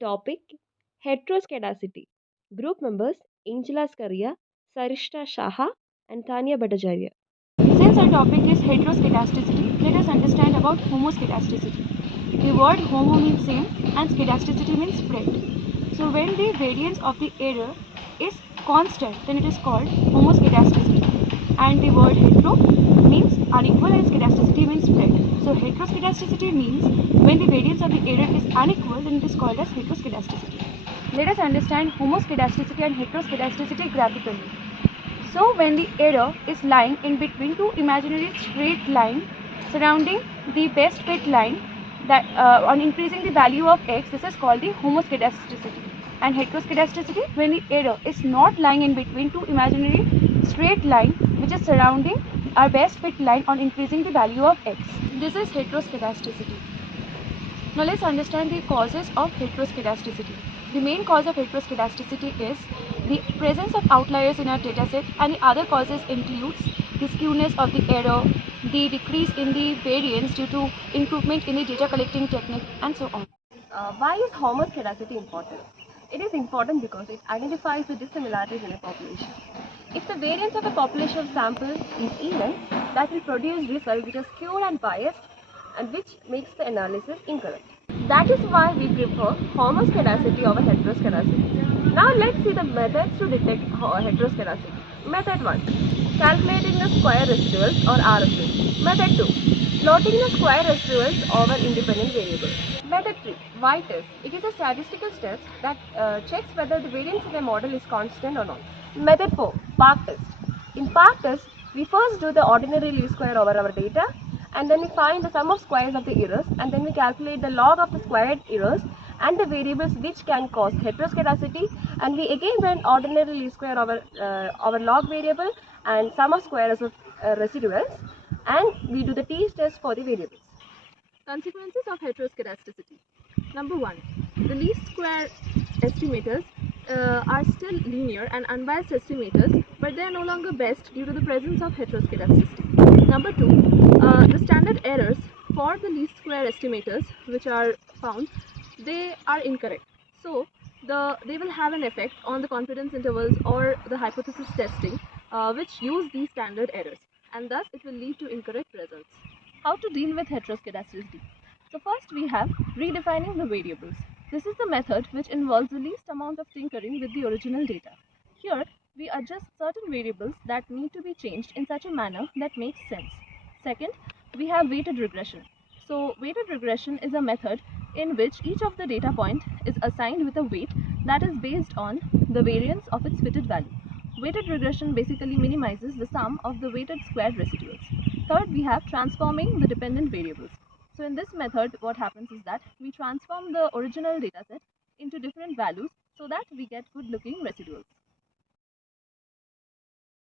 Topic: Heteroskedasticity. Group members: Angela Scaria, Sarishta Shaha, and Tanya Bhattacharya. Since our topic is heteroskedasticity, let us understand about homoskedasticity. The word homo means same and skedasticity means spread. So when the variance of the error is constant, then it is called homoskedasticity. And the word hetero means unequal and skedasticity means spread. So heteroskedasticity means when the variance of the error is unequal, then it is called as heteroskedasticity. Let us understand homoskedasticity and heteroskedasticity graphically. So when the error is lying in between two imaginary straight lines surrounding the best fit line that on increasing the value of x, this is called the homoskedasticity. And heteroskedasticity when the error is not lying in between two imaginary straight line which is surrounding our best fit line on increasing the value of x. This is heteroskedasticity. Now let's understand the causes of heteroskedasticity. The main cause of heteroskedasticity is the presence of outliers in our dataset, and the other causes includes the skewness of the error, the decrease in the variance due to improvement in the data collecting technique, and so on. Why is homoskedasticity important? It is important because it identifies the dissimilarities in a population. If the variance of a population sample is even, that will produce results which are skewed and biased, and which makes the analysis incorrect. That is why we prefer homoskedasticity over heteroskedasticity. Now let's see the methods to detect heteroskedasticity. Method 1. Calculating the square residuals or RSS. Method 2. Plotting the square residuals over independent variables. Method 3. Y-test. It is a statistical test that checks whether the variance in a model is constant or not. Method 4. Park test. In park test, we first do the ordinary least square over our data, and then we find the sum of squares of the errors, and then we calculate the log of the squared errors and the variables which can cause heteroskedasticity, and we again run ordinary least square over our log variable and sum of squares of residuals, and we do the t-test for the variables. Consequences of heteroskedasticity. Number 1. The least square estimators are still linear and unbiased estimators, but they are no longer best due to the presence of heteroskedasticity. Number 2. The standard errors for the least square estimators which are found, they are incorrect. So they will have an effect on the confidence intervals or the hypothesis testing which use these standard errors, and thus it will lead to incorrect results. How to deal with heteroskedasticity? So first we have redefining the variables. This is the method which involves the least amount of tinkering with the original data. Here we adjust certain variables that need to be changed in such a manner that makes sense. Second, we have weighted regression. So weighted regression is a method in which each of the data point is assigned with a weight that is based on the variance of its fitted value. Weighted regression basically minimizes the sum of the weighted squared residuals. Third, we have transforming the dependent variables. So in this method, what happens is that we transform the original dataset into different values so that we get good looking residuals.